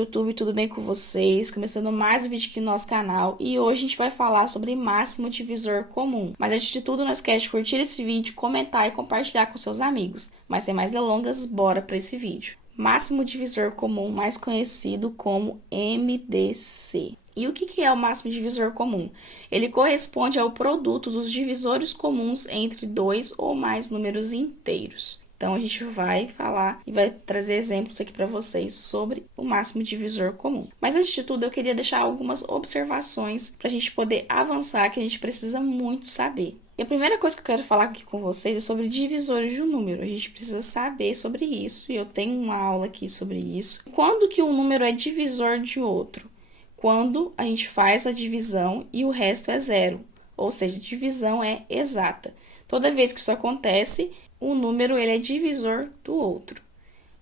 YouTube, tudo bem com vocês? Começando mais um vídeo aqui no nosso canal e hoje a gente vai falar sobre máximo divisor comum. Mas antes de tudo, não esquece de curtir esse vídeo, comentar e compartilhar com seus amigos. Mas sem mais delongas, bora para esse vídeo. Máximo divisor comum, mais conhecido como MDC. E o que é o máximo divisor comum? Ele corresponde ao produto dos divisores comuns entre dois ou mais números inteiros. Então, a gente vai falar e vai trazer exemplos aqui para vocês sobre o máximo divisor comum. Mas, antes de tudo, eu queria deixar algumas observações para a gente poder avançar, que a gente precisa muito saber. E a primeira coisa que eu quero falar aqui com vocês é sobre divisores de um número. A gente precisa saber sobre isso, e eu tenho uma aula aqui sobre isso. Quando que um número é divisor de outro? Quando a gente faz a divisão e o resto é zero, ou seja, a divisão é exata. Toda vez que isso acontece, um número ele é divisor do outro.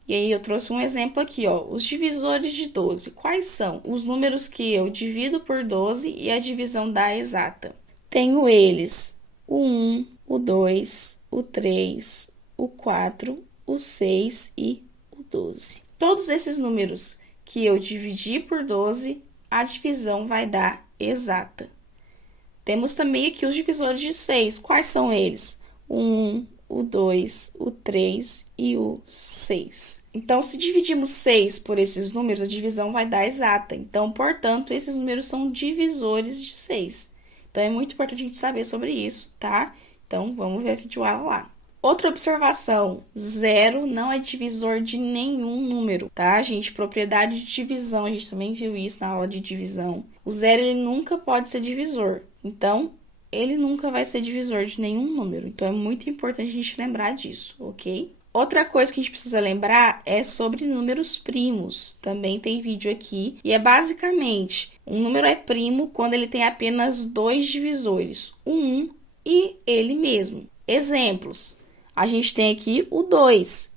E aí eu trouxe um exemplo aqui, ó, os divisores de 12. Quais são? Os números que eu divido por 12 e a divisão dá exata. Tenho eles, o 1, o 2, o 3, o 4, o 6 e o 12. Todos esses números que eu dividi por 12, a divisão vai dar exata. Temos também aqui os divisores de 6. Quais são eles? O 1, o 2, o 3 e o 6. Então, se dividirmos 6 por esses números, a divisão vai dar exata. Então, portanto, esses números são divisores de 6. Então, é muito importante a gente saber sobre isso, tá? Então, vamos ver a videoaula lá. Outra observação, 0 não é divisor de nenhum número, tá, gente? Propriedade de divisão, a gente também viu isso na aula de divisão. O 0, ele nunca pode ser divisor, então, ele nunca vai ser divisor de nenhum número. Então, é muito importante a gente lembrar disso, ok? Outra coisa que a gente precisa lembrar é sobre números primos. Também tem vídeo aqui. E é basicamente, um número é primo quando ele tem apenas dois divisores, o 1 e ele mesmo. Exemplos. A gente tem aqui o 2.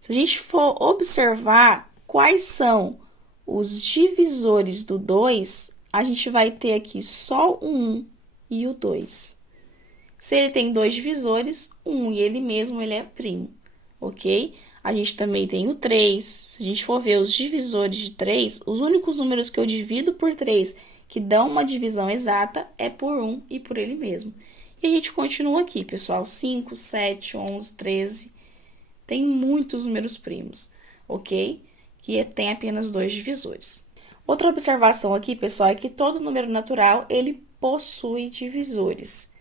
Se a gente for observar quais são os divisores do 2, a gente vai ter aqui só o 1 e o 2. Se ele tem dois divisores, o 1 e ele mesmo, ele é primo, ok? A gente também tem o 3. Se a gente for ver os divisores de 3, os únicos números que eu divido por 3 que dão uma divisão exata é por 1 e por ele mesmo. E a gente continua aqui, pessoal, 5, 7, 11, 13, tem muitos números primos, ok? Que tem apenas dois divisores. Outra observação aqui, pessoal, é que todo número natural, ele possui divisores,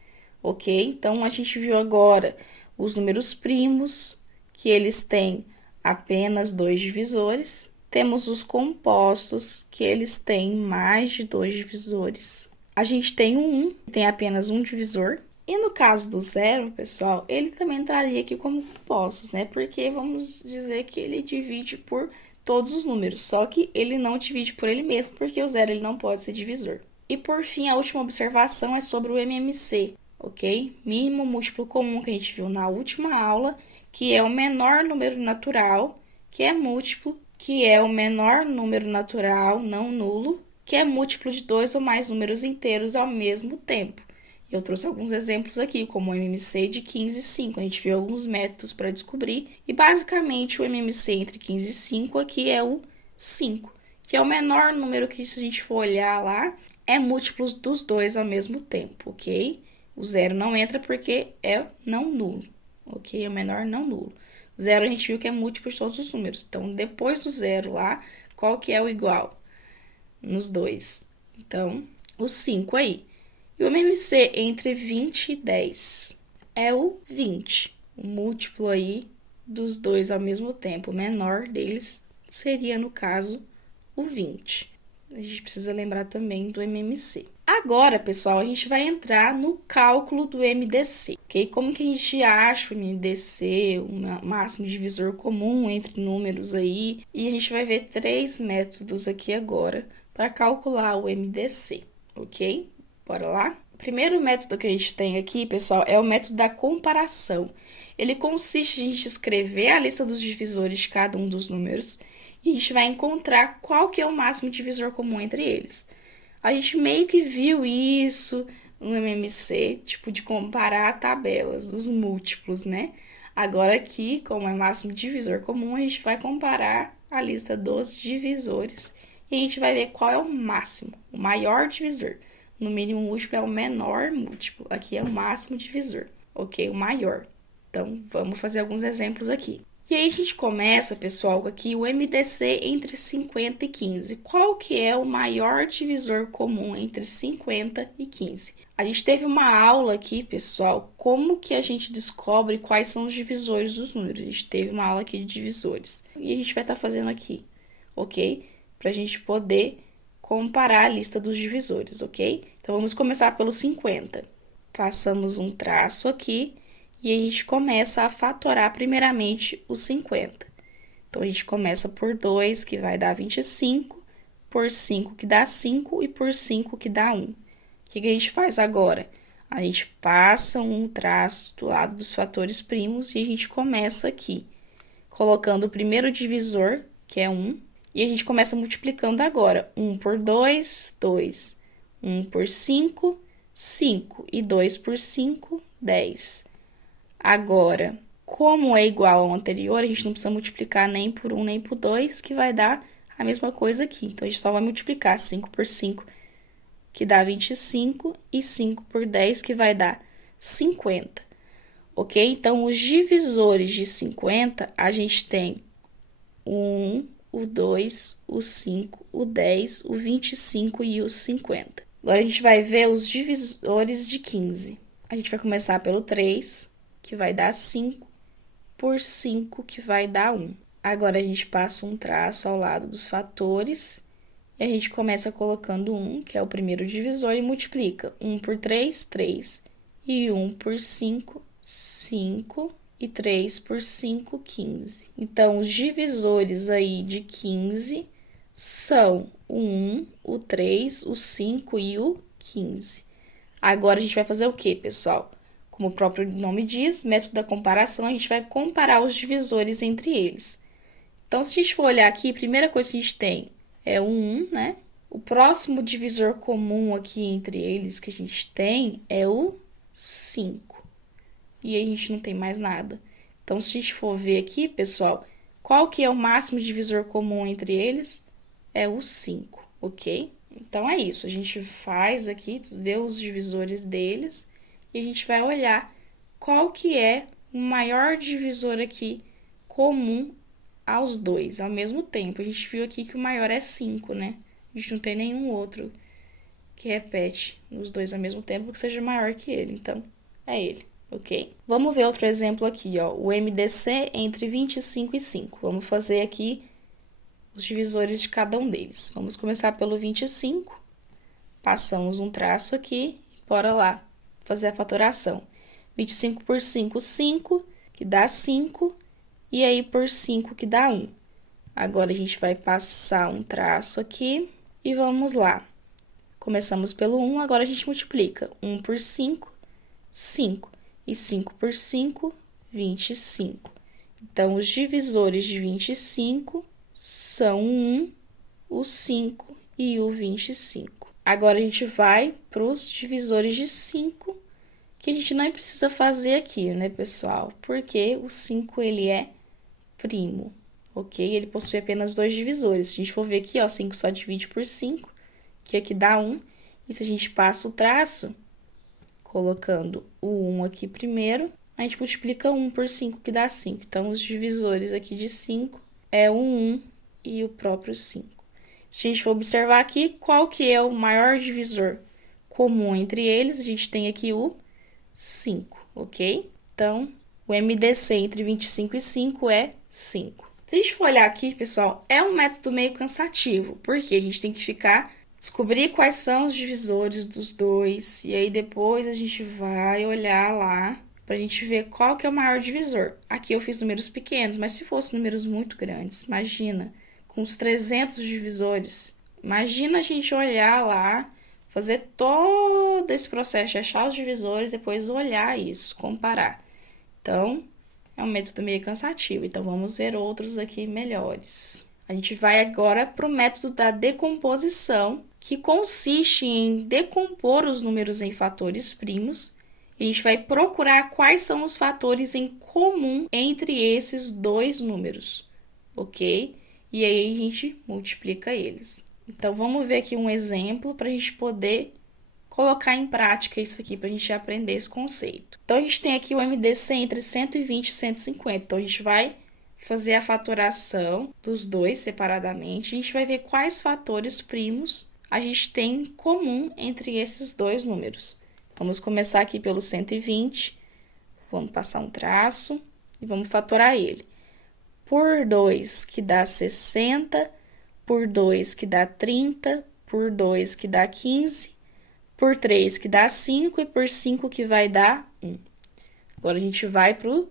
ok? Então, a gente viu agora os números primos, que eles têm apenas dois divisores. Temos os compostos, que eles têm mais de dois divisores. A gente tem o 1, que tem apenas um divisor. E no caso do 0, pessoal, ele também entraria aqui como compostos, né? Porque vamos dizer que ele divide por todos os números, só que ele não divide por ele mesmo, porque o 0 ele não pode ser divisor. E por fim, a última observação é sobre o MMC, ok? Mínimo múltiplo comum, que a gente viu na última aula, que é o menor número natural, que é múltiplo, que é o menor número natural não nulo, que é múltiplo de dois ou mais números inteiros ao mesmo tempo. Eu trouxe alguns exemplos aqui, como o MMC de 15 e 5. A gente viu alguns métodos para descobrir. E, basicamente, o MMC entre 15 e 5 aqui é o 5, que é o menor número que, se a gente for olhar lá, é múltiplos dos dois ao mesmo tempo, ok? O 0 não entra porque é não nulo, ok? É o menor não nulo. 0 a gente viu que é múltiplo de todos os números. Então, depois do 0 lá, qual que é o igual? Nos dois. Então, o 5 aí. E o MMC entre 20 e 10 é o 20, o múltiplo aí dos dois ao mesmo tempo. O menor deles seria, no caso, o 20. A gente precisa lembrar também do MMC. Agora, pessoal, a gente vai entrar no cálculo do MDC, ok? Como que a gente acha o MDC, o máximo divisor comum entre números aí? E a gente vai ver três métodos aqui agora para calcular o MDC, ok? Bora lá? O primeiro método que a gente tem aqui, pessoal, é o método da comparação. Ele consiste em a gente escrever a lista dos divisores de cada um dos números e a gente vai encontrar qual que é o máximo divisor comum entre eles. A gente meio que viu isso no MMC, tipo de comparar tabelas, os múltiplos, né? Agora aqui, como é máximo divisor comum, a gente vai comparar a lista dos divisores e a gente vai ver qual é o máximo, o maior divisor. No mínimo múltiplo é o menor múltiplo, aqui é o máximo divisor, ok? O maior. Então, vamos fazer alguns exemplos aqui. E aí a gente começa, pessoal, aqui o MDC entre 50 e 15. Qual que é o maior divisor comum entre 50 e 15? A gente teve uma aula aqui, pessoal, como que a gente descobre quais são os divisores dos números. A gente teve uma aula aqui de divisores. E a gente vai estar fazendo aqui, ok? Para a gente poder comparar a lista dos divisores, ok? Então, vamos começar pelo 50. Passamos um traço aqui. E a gente começa a fatorar primeiramente os 50. Então, a gente começa por 2, que vai dar 25, por 5, que dá 5, e por 5, que dá 1. O que a gente faz agora? A gente passa um traço do lado dos fatores primos e a gente começa aqui, colocando o primeiro divisor, que é 1, e a gente começa multiplicando agora. 1 por 2, 2. 1 por 5, 5. E 2 por 5, 10. Agora, como é igual ao anterior, a gente não precisa multiplicar nem por 1 nem por 2, que vai dar a mesma coisa aqui. Então, a gente só vai multiplicar 5 por 5, que dá 25, e 5 por 10, que vai dar 50. Ok? Então, os divisores de 50, a gente tem o 1, o 2, o 5, o 10, o 25 e o 50. Agora, a gente vai ver os divisores de 15. A gente vai começar pelo 3, que vai dar 5, por 5, que vai dar 1. Agora, a gente passa um traço ao lado dos fatores, e a gente começa colocando 1, que é o primeiro divisor, e multiplica. 1 por 3, 3. E 1 por 5, 5. E 3 por 5, 15. Então, os divisores aí de 15 são o 1, o 3, o 5 e o 15. Agora, a gente vai fazer o quê, pessoal? Como o próprio nome diz, método da comparação, a gente vai comparar os divisores entre eles. Então, se a gente for olhar aqui, a primeira coisa que a gente tem é o 1, né? O próximo divisor comum aqui entre eles que a gente tem é o 5. E aí a gente não tem mais nada. Então, se a gente for ver aqui, pessoal, qual que é o máximo divisor comum entre eles? É o 5, ok? Então, é isso. A gente faz aqui, vê os divisores deles e a gente vai olhar qual que é o maior divisor aqui comum aos dois ao mesmo tempo. A gente viu aqui que o maior é 5, né? A gente não tem nenhum outro que repete os dois ao mesmo tempo que seja maior que ele. Então, é ele, ok? Vamos ver outro exemplo aqui, ó. O MDC entre 25 e 5. Vamos fazer aqui os divisores de cada um deles. Vamos começar pelo 25. Passamos um traço aqui e bora lá fazer a fatoração. 25 por 5, 5, que dá 5, e aí por 5, que dá 1. Agora, a gente vai passar um traço aqui e vamos lá. Começamos pelo 1, agora a gente multiplica. 1 por 5, 5. E 5 por 5, 25. Então, os divisores de 25 são o 1, o 5 e o 25. Agora, a gente vai para os divisores de 5, que a gente não precisa fazer aqui, né, pessoal? Porque o 5, ele é primo, ok? Ele possui apenas dois divisores. Se a gente for ver aqui, ó, 5 só divide por 5, que aqui dá 1. E se a gente passa o traço, colocando o 1 aqui primeiro, a gente multiplica 1 por 5, que dá 5. Então, os divisores aqui de 5 é o 1 e o próprio 5. Se a gente for observar aqui, qual que é o maior divisor comum entre eles? A gente tem aqui o 5, ok? Então, o MDC entre 25 e 5 é 5. Se a gente for olhar aqui, pessoal, é um método meio cansativo, porque a gente tem que descobrir quais são os divisores dos dois, e aí depois a gente vai olhar lá pra gente ver qual que é o maior divisor. Aqui eu fiz números pequenos, mas se fosse números muito grandes, imagina, com os 300 divisores, imagina a gente olhar lá, fazer todo esse processo de achar os divisores, depois olhar isso, comparar. Então, é um método meio cansativo, então vamos ver outros aqui melhores. A gente vai agora para o método da decomposição, que consiste em decompor os números em fatores primos. A gente vai procurar quais são os fatores em comum entre esses dois números, ok? e aí a gente multiplica eles. Então, vamos ver aqui um exemplo para a gente poder colocar em prática isso aqui, para a gente aprender esse conceito. Então, a gente tem aqui o MDC entre 120 e 150. Então, a gente vai fazer a fatoração dos dois separadamente. A gente vai ver quais fatores primos a gente tem em comum entre esses dois números. Vamos começar aqui pelo 120. Vamos passar um traço e vamos fatorar ele. Por 2, que dá 60, por 2, que dá 30, por 2, que dá 15, por 3, que dá 5, e por 5, que vai dar 1. Agora, a gente vai para o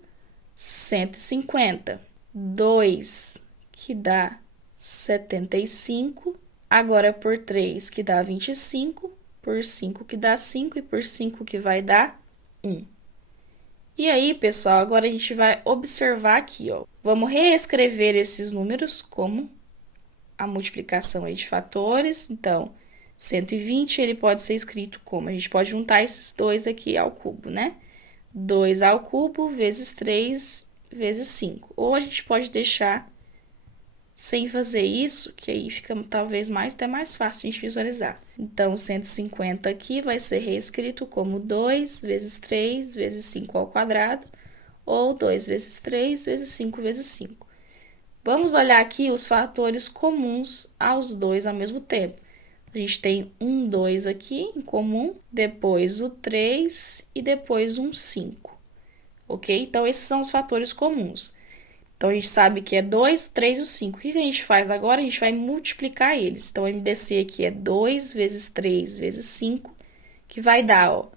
150. 2, que dá 75. Agora, por 3, que dá 25, por 5, que dá 5, e por 5, que vai dar 1. E aí, pessoal, agora a gente vai observar aqui, ó. Vamos reescrever esses números como a multiplicação aí de fatores. Então, 120, ele pode ser escrito como? A gente pode juntar esses dois aqui ao cubo, né? 2 ao cubo vezes 3 vezes 5. Ou a gente pode deixar sem fazer isso, que aí fica talvez até mais fácil de a gente visualizar. Então, 150 aqui vai ser reescrito como 2 vezes 3 vezes 5 ao quadrado, ou 2 vezes 3 vezes 5 vezes 5. Vamos olhar aqui os fatores comuns aos dois ao mesmo tempo. A gente tem um 2 aqui em comum, depois o 3 e depois um 5, ok? Então, esses são os fatores comuns. Então, a gente sabe que é 2, 3 e o 5. O que a gente faz agora? A gente vai multiplicar eles. Então, o MDC aqui é 2 vezes 3 vezes 5, que vai dar, ó,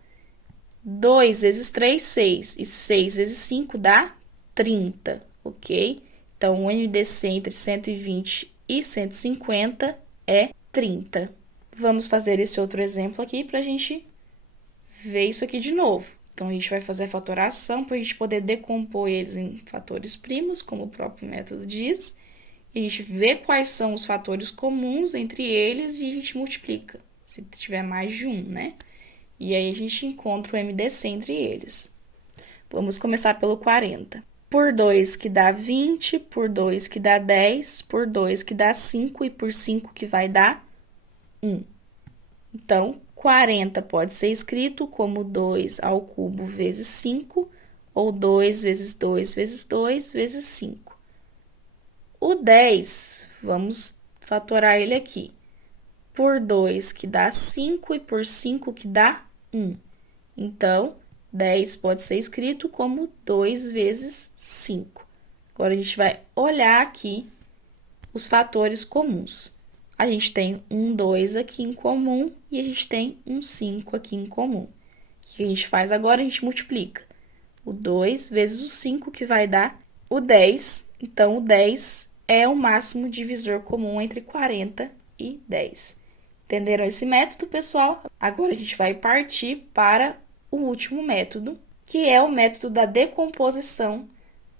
2 vezes 3, 6. E 6 vezes 5 dá 30, ok? Então, o MDC entre 120 e 150 é 30. Vamos fazer esse outro exemplo aqui para a gente ver isso aqui de novo. Então, a gente vai fazer a fatoração para a gente poder decompor eles em fatores primos, como o próprio método diz. E a gente vê quais são os fatores comuns entre eles e a gente multiplica, se tiver mais de um, né? E aí, a gente encontra o MDC entre eles. Vamos começar pelo 40. Por 2, que dá 20, por 2, que dá 10, por 2, que dá 5, e por 5, que vai dar 1. Então, 40 pode ser escrito como 2 ao cubo vezes 5, ou 2 vezes 2 vezes 2 vezes 5. O 10, vamos fatorar ele aqui. Por 2, que dá 5, e por 5, que dá 1. Então, 10 pode ser escrito como 2 vezes 5. Agora, a gente vai olhar aqui os fatores comuns. A gente tem um 2 aqui em comum e a gente tem um 5 aqui em comum. O que a gente faz agora? A gente multiplica o 2 vezes o 5, que vai dar o 10. Então, o 10 é o máximo divisor comum entre 40 e 10. Entenderam esse método, pessoal? Agora, a gente vai partir para o último método, que é o método da decomposição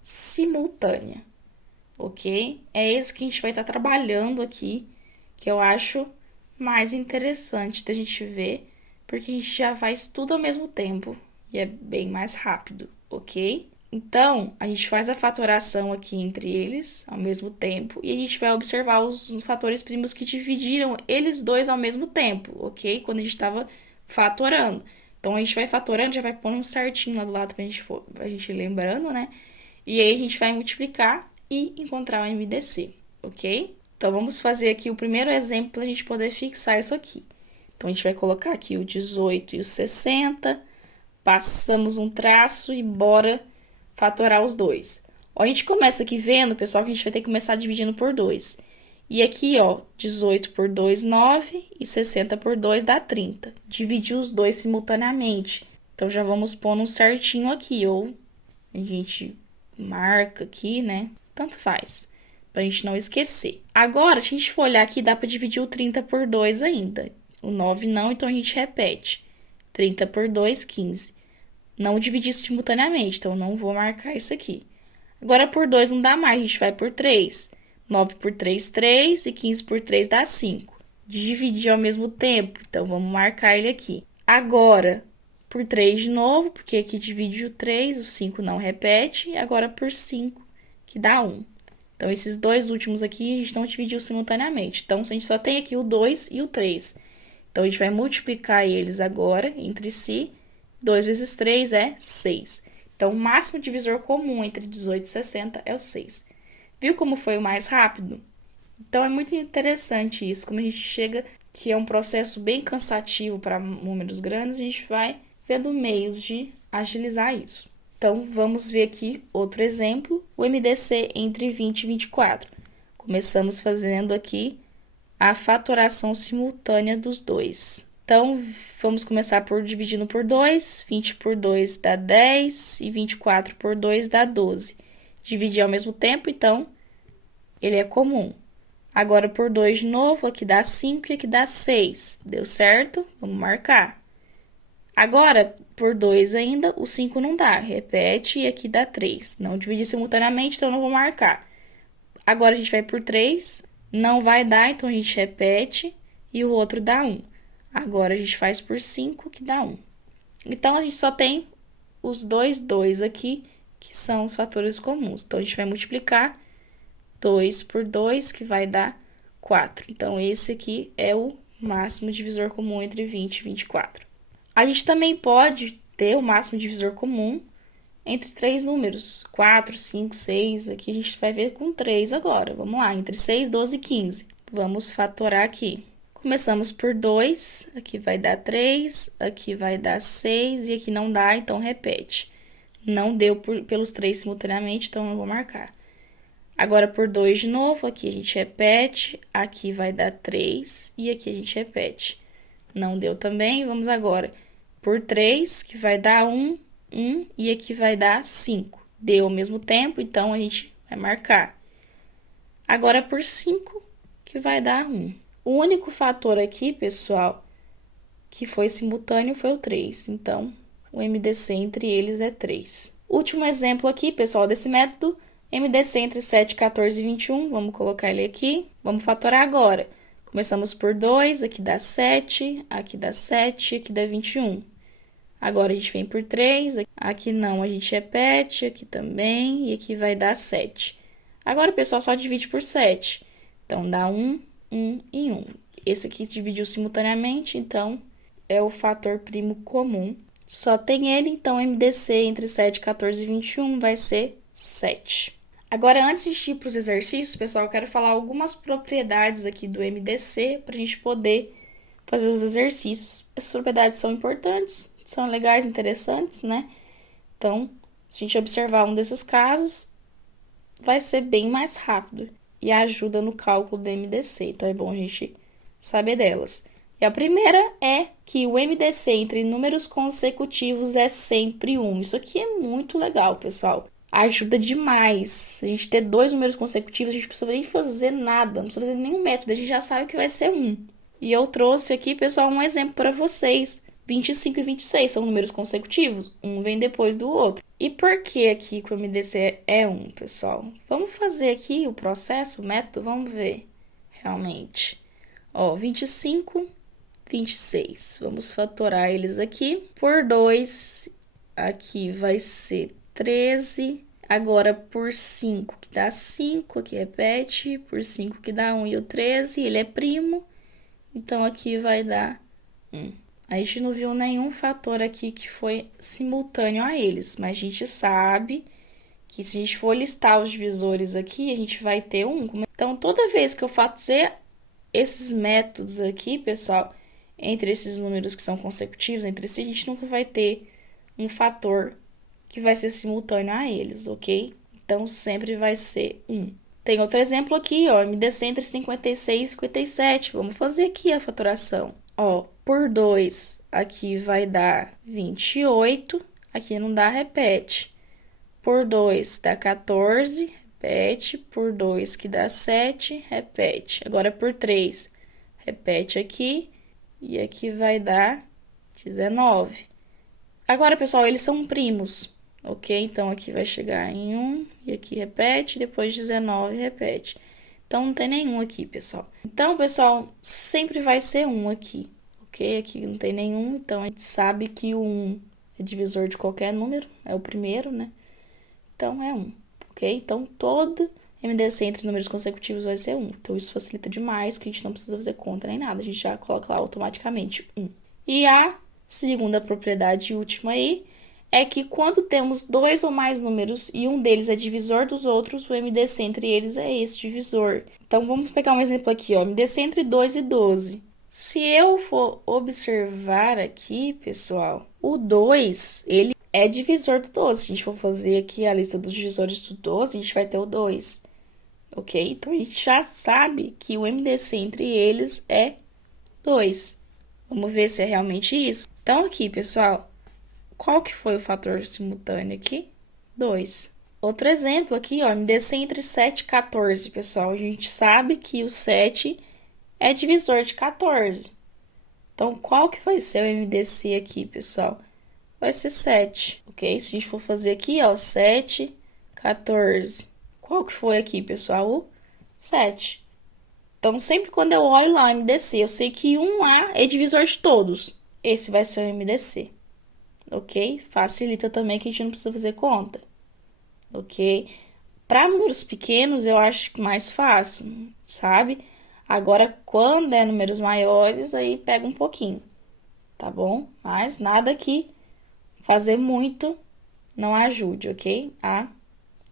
simultânea, ok? É esse que a gente vai estar trabalhando aqui, que eu acho mais interessante da gente ver, porque a gente já faz tudo ao mesmo tempo e é bem mais rápido, ok? Então, a gente faz a fatoração aqui entre eles ao mesmo tempo e a gente vai observar os fatores primos que dividiram eles dois ao mesmo tempo, ok? Quando a gente estava fatorando. Então, a gente vai fatorando, já vai pondo um certinho lá do lado pra gente ir lembrando, né? E aí, a gente vai multiplicar e encontrar o MDC, ok? Então, vamos fazer aqui o primeiro exemplo para a gente poder fixar isso aqui. Então, a gente vai colocar aqui o 18 e o 60, passamos um traço e bora fatorar os dois. Ó, a gente começa aqui vendo, pessoal, que a gente vai ter que começar dividindo por 2. E aqui, ó, 18 por 2, 9, e 60 por 2 dá 30. Dividir os dois simultaneamente. Então, já vamos pondo um certinho aqui, ou a gente marca aqui, né? Tanto faz, pra gente não esquecer. Agora, se a gente for olhar aqui, dá pra dividir o 30 por 2 ainda. O 9 não, então a gente repete. 30 por 2, 15. Não dividir simultaneamente, então não vou marcar isso aqui. Agora, por 2 não dá mais, a gente vai por 3. 9 por 3, 3, e 15 por 3 dá 5. Dividir ao mesmo tempo, então vamos marcar ele aqui. Agora, por 3 de novo, porque aqui divide o 3, o 5 não repete. E agora por 5, que dá 1. Então, esses dois últimos aqui, a gente não dividiu simultaneamente. Então, a gente só tem aqui o 2 e o 3. Então, a gente vai multiplicar eles agora entre si. 2 vezes 3 é 6. Então, o máximo divisor comum entre 18 e 60 é o 6. Viu como foi o mais rápido? Então, é muito interessante isso, como a gente chega, que é um processo bem cansativo para números grandes, a gente vai vendo meios de agilizar isso. Então, vamos ver aqui outro exemplo, o MDC entre 20 e 24. Começamos fazendo aqui a fatoração simultânea dos dois. Então, vamos começar por dividindo por 2, 20 por 2 dá 10 e 24 por 2 dá 12. Dividir ao mesmo tempo, então, ele é comum. Agora, por 2 de novo, aqui dá 5 e aqui dá 6. Deu certo? Vamos marcar. Agora, por 2 ainda, o 5 não dá. Repete e aqui dá 3. Não dividi simultaneamente, então não vou marcar. Agora, a gente vai por 3. Não vai dar, então a gente repete e o outro dá 1. Agora, a gente faz por 5, que dá 1. Então, a gente só tem os dois 2 aqui, que são os fatores comuns. Então, a gente vai multiplicar 2 por 2, que vai dar 4. Então, esse aqui é o máximo divisor comum entre 20 e 24. A gente também pode ter o máximo divisor comum entre 3 números, 4, 5, 6. Aqui a gente vai ver com 3 agora. Vamos lá, entre 6, 12 e 15. Vamos fatorar aqui. Começamos por 2, aqui vai dar 3, aqui vai dar 6 e aqui não dá, então repete. Não deu pelos 3 simultaneamente, então não vou marcar. Agora, por 2 de novo, aqui a gente repete, aqui vai dar 3 e aqui a gente repete. Não deu também, vamos agora por 3, que vai dar 1, 1 e aqui vai dar 5. Deu ao mesmo tempo, então a gente vai marcar. Agora, por 5, que vai dar 1. O único fator aqui, pessoal, que foi simultâneo foi o 3. Então, o MDC entre eles é 3. Último exemplo aqui, pessoal, desse método, MDC entre 7, 14 e 21. Vamos colocar ele aqui. Vamos fatorar agora. Começamos por 2, aqui dá 7, aqui dá 7, aqui dá 21. Agora, a gente vem por 3, aqui não, a gente repete, aqui também, e aqui vai dar 7. Agora, pessoal, só divide por 7. Então, dá 1, 1 e 1. Esse aqui se dividiu simultaneamente, então, é o fator primo comum. Só tem ele, então, MDC entre 7, 14 e 21 vai ser 7. Agora, antes de ir para os exercícios, pessoal, eu quero falar algumas propriedades aqui do MDC para a gente poder fazer os exercícios. Essas propriedades são importantes, são legais, interessantes, né? Então, se a gente observar um desses casos, vai ser bem mais rápido e ajuda no cálculo do MDC. Então, é bom a gente saber delas. E a primeira é que o MDC entre números consecutivos é sempre 1. Isso aqui é muito legal, pessoal. Ajuda demais. Se a gente ter 2 números consecutivos, a gente não precisa nem fazer nada, não precisa fazer nenhum método, a gente já sabe que vai ser 1. E eu trouxe aqui, pessoal, um exemplo para vocês. 25 e 26 são números consecutivos, um vem depois do outro. E por que aqui que o MDC é 1, pessoal? Vamos fazer aqui o processo, o método, vamos ver realmente. Ó, 25, 26. Vamos fatorar eles aqui por 2. Aqui vai ser 13. Agora, por 5, que dá 5, aqui repete. Por 5, que dá 1 e o 13, ele é primo. Então, aqui vai dar 1. A gente não viu nenhum fator aqui que foi simultâneo a eles, mas a gente sabe que se a gente for listar os divisores aqui, a gente vai ter 1. Então, toda vez que eu fazer esses métodos aqui, pessoal, entre esses números que são consecutivos entre si, a gente nunca vai ter um fator que vai ser simultâneo a eles, ok? Então, sempre vai ser 1. Tem outro exemplo aqui, ó, MDC entre 56 e 57. Vamos fazer aqui a fatoração. Ó, por 2, aqui vai dar 28. Aqui não dá, repete. Por 2 dá 14, repete. Por 2 que dá 7, repete. Agora, por 3, repete aqui. E aqui vai dar 19. Agora, pessoal, eles são primos, ok? Então, aqui vai chegar em 1, e aqui repete, depois 19, repete. Então, não tem nenhum aqui, pessoal. Então, pessoal, sempre vai ser 1 aqui, ok? Aqui não tem nenhum, então a gente sabe que o 1 é divisor de qualquer número, é o primeiro, né? Então, é 1, ok? Então, todo MDC entre números consecutivos vai ser 1. Então, isso facilita demais, que a gente não precisa fazer conta nem nada. A gente já coloca lá automaticamente 1. E a segunda propriedade última aí é que quando temos dois ou mais números e um deles é divisor dos outros, o MDC entre eles é esse divisor. Então, vamos pegar um exemplo aqui, ó. MDC entre 2 e 12. Se eu for observar aqui, pessoal, o 2, ele é divisor do 12. Se a gente for fazer aqui a lista dos divisores do 12, a gente vai ter o 2. Ok? Então, a gente já sabe que o MDC entre eles é 2. Vamos ver se é realmente isso. Então, aqui, pessoal, qual que foi o fator simultâneo aqui? 2. Outro exemplo aqui, ó, MDC entre 7 e 14, pessoal. A gente sabe que o 7 é divisor de 14. Então, qual que vai ser o MDC aqui, pessoal? Vai ser 7, ok? Se a gente for fazer aqui, ó, 7, 14. Qual que foi aqui, pessoal? O 7. Então, sempre quando eu olho lá o MDC, eu sei que 1A é divisor de todos. Esse vai ser o MDC, ok? Facilita também que a gente não precisa fazer conta, ok? Para números pequenos, eu acho mais fácil, sabe? Agora, quando é números maiores, aí pega um pouquinho, tá bom? Mas nada que fazer muito não ajude, ok? A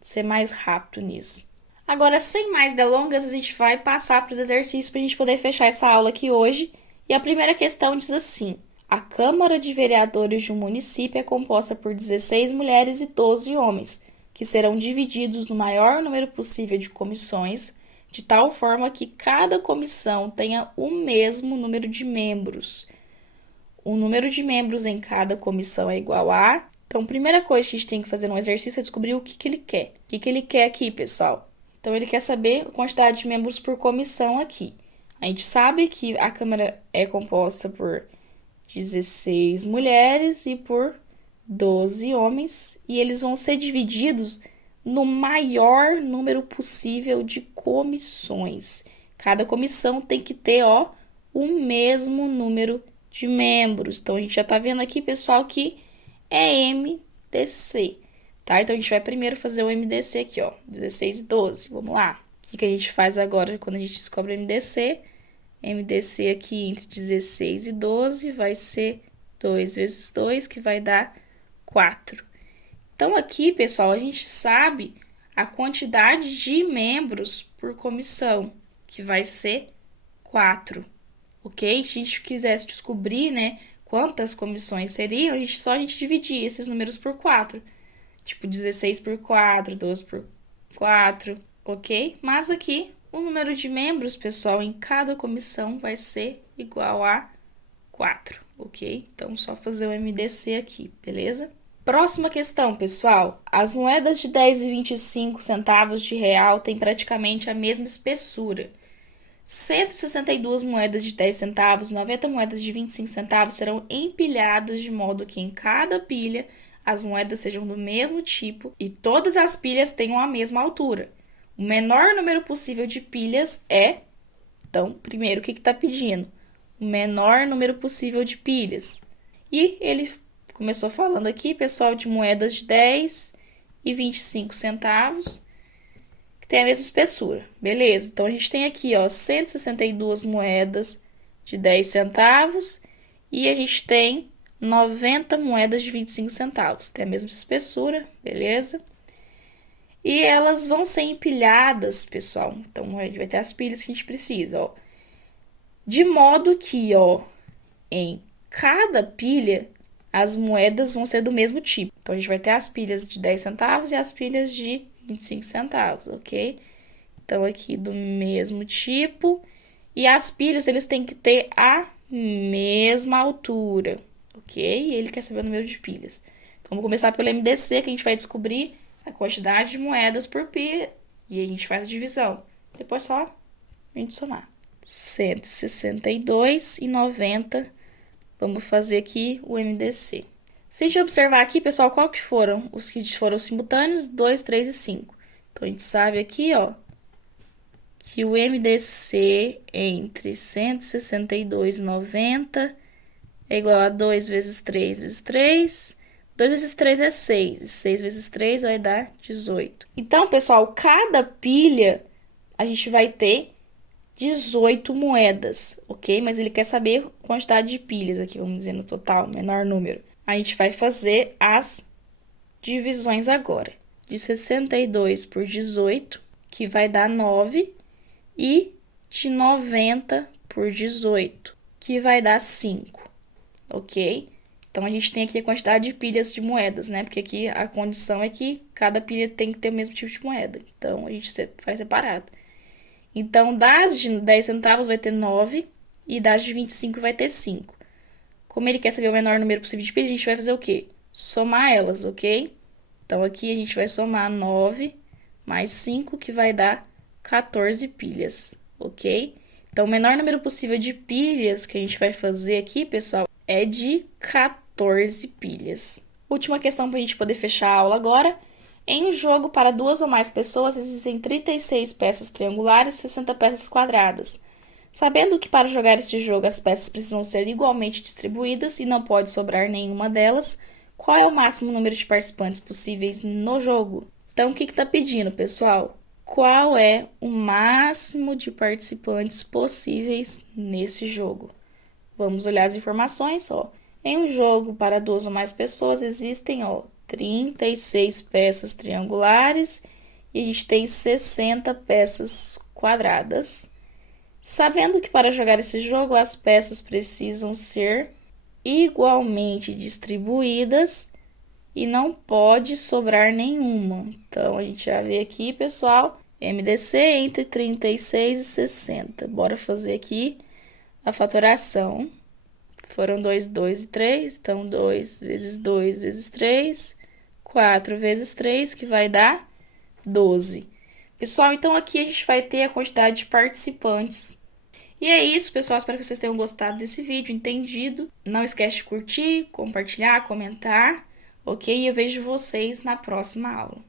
ser mais rápido nisso. Agora, sem mais delongas, a gente vai passar para os exercícios para a gente poder fechar essa aula aqui hoje. E a primeira questão diz assim: a Câmara de Vereadores de um município é composta por 16 mulheres e 12 homens, que serão divididos no maior número possível de comissões, de tal forma que cada comissão tenha o mesmo número de membros. O número de membros em cada comissão é igual a... Então, a primeira coisa que a gente tem que fazer no exercício é descobrir o que ele quer. O que ele quer aqui, pessoal? Então, ele quer saber a quantidade de membros por comissão aqui. A gente sabe que a Câmara é composta por 16 mulheres e por 12 homens, e eles vão ser divididos no maior número possível de comissões. Cada comissão tem que ter, ó, o mesmo número de membros. Então, a gente já tá vendo aqui, pessoal, que é MDC, tá? Então, a gente vai primeiro fazer o MDC aqui, ó, 16 e 12. Vamos lá. O que a gente faz agora quando a gente descobre o MDC? MDC aqui entre 16 e 12 vai ser 2 vezes 2, que vai dar 4. Então, aqui, pessoal, a gente sabe a quantidade de membros por comissão, que vai ser 4, ok? Se a gente quisesse descobrir, né, quantas comissões seriam, a gente dividia esses números por 4. Tipo, 16 por 4, 12 por 4, ok? Mas aqui, o número de membros, pessoal, em cada comissão vai ser igual a 4, ok? Então, só fazer o MDC aqui, beleza? Próxima questão, pessoal. As moedas de 10 e 25 centavos de real têm praticamente a mesma espessura. 162 moedas de 10 centavos, 90 moedas de 25 centavos serão empilhadas de modo que em cada pilha as moedas sejam do mesmo tipo e todas as pilhas tenham a mesma altura. O menor número possível de pilhas é... Então, primeiro, o que está pedindo? O menor número possível de pilhas. E ele começou falando aqui, pessoal, de moedas de 10 e 25 centavos, que tem a mesma espessura. Beleza, então a gente tem aqui, ó, 162 moedas de 10 centavos e a gente tem 90 moedas de 25 centavos. Tem a mesma espessura, beleza? E elas vão ser empilhadas, pessoal. Então, a gente vai ter as pilhas que a gente precisa, ó. De modo que, ó, em cada pilha, as moedas vão ser do mesmo tipo. Então, a gente vai ter as pilhas de 10 centavos e as pilhas de 25 centavos, ok? Então, aqui do mesmo tipo. E as pilhas, eles têm que ter a mesma altura, ok? E ele quer saber o número de pilhas. Então, vamos começar pelo MDC, que a gente vai descobrir a quantidade de moedas por pilha. E a gente faz a divisão. Depois só a gente somar. 162 e 90. Vamos fazer aqui o MDC. Se a gente observar aqui, pessoal, qual que foram os que foram simultâneos? 2, 3 e 5. Então, a gente sabe aqui, ó, que o MDC entre 162 e 90 é igual a 2 vezes 3 vezes 3, 2 vezes 3 é 6. E 6 vezes 3 vai dar 18. Então, pessoal, cada pilha a gente vai ter 18 moedas, ok? Mas ele quer saber a quantidade de pilhas aqui, vamos dizer, no total, menor número. A gente vai fazer as divisões agora. De 62 por 18, que vai dar 9, e de 90 por 18, que vai dar 5, ok? Então, a gente tem aqui a quantidade de pilhas de moedas, né? Porque aqui a condição é que cada pilha tem que ter o mesmo tipo de moeda. Então, a gente faz separado. Então, das de 10 centavos vai ter 9 e das de 25 vai ter 5. Como ele quer saber o menor número possível de pilhas, a gente vai fazer o quê? Somar elas, ok? Então, aqui a gente vai somar 9 mais 5, que vai dar 14 pilhas, ok? Então, o menor número possível de pilhas que a gente vai fazer aqui, pessoal, é de 14 pilhas. Última questão para a gente poder fechar a aula agora. Em um jogo para 2 ou mais pessoas, existem 36 peças triangulares e 60 peças quadradas. Sabendo que para jogar este jogo as peças precisam ser igualmente distribuídas e não pode sobrar nenhuma delas, qual é o máximo número de participantes possíveis no jogo? Então, o que está pedindo, pessoal? Qual é o máximo de participantes possíveis nesse jogo? Vamos olhar as informações, ó. Em um jogo para 2 ou mais pessoas, existem, 36 peças triangulares e a gente tem 60 peças quadradas. Sabendo que para jogar esse jogo as peças precisam ser igualmente distribuídas e não pode sobrar nenhuma. Então, a gente vai ver aqui, pessoal, MDC entre 36 e 60. Bora fazer aqui a fatoração. Foram 2, 2 e 3, então 2 vezes 2 vezes 3, 4 vezes 3, que vai dar 12. Pessoal, então aqui a gente vai ter a quantidade de participantes. E é isso, pessoal. Espero que vocês tenham gostado desse vídeo, entendido. Não esquece de curtir, compartilhar, comentar, ok? E eu vejo vocês na próxima aula.